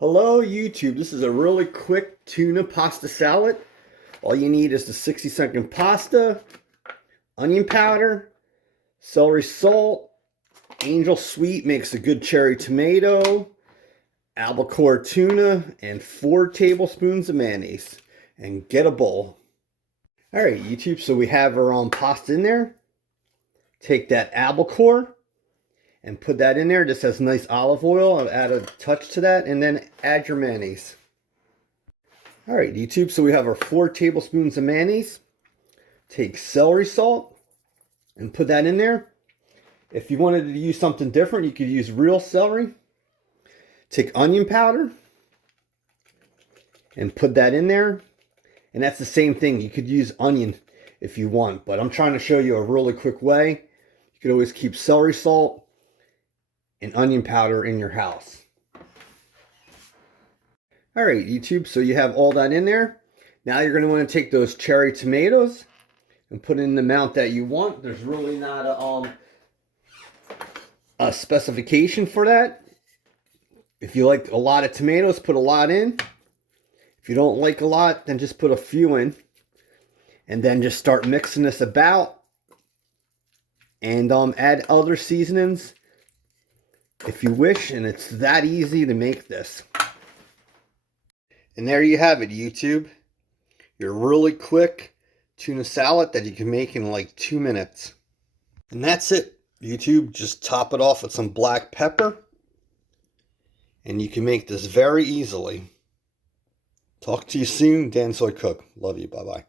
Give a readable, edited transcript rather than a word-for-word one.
Hello YouTube, this is a really quick tuna pasta salad. All you need is the 60-second pasta, onion powder, celery salt, angel sweet makes a good cherry tomato, albacore tuna, and 4 tablespoons of mayonnaise. And get a bowl. Alright YouTube, so we have our pasta in there. Take that albacore and put that in there. This has nice olive oil. I'll add a touch to that and then add your mayonnaise. Alright YouTube, so we have our 4 tablespoons of mayonnaise. Take celery salt and put that in there. If you wanted to use something different, you could use real celery. Take onion powder and put that in there. And that's the same thing. You could use onion if you want, but I'm trying to show you a really quick way. You could always keep celery salt and onion powder in your house. Alright YouTube, so you have all that in there. Now you're going to want to take those cherry tomatoes and put in the amount that you want. There's really not a specification for that. If you like a lot of tomatoes, put a lot in. If you don't like a lot, then just put a few in. And then just start mixing this about. And add other seasonings if you wish, and it's that easy to make this. And there you have it, YouTube. Your really quick tuna salad that you can make in like 2 minutes. And that's it, YouTube. Just top it off with some black pepper. And you can make this very easily. Talk to you soon. Dan Soy Cook. Love you. Bye-bye.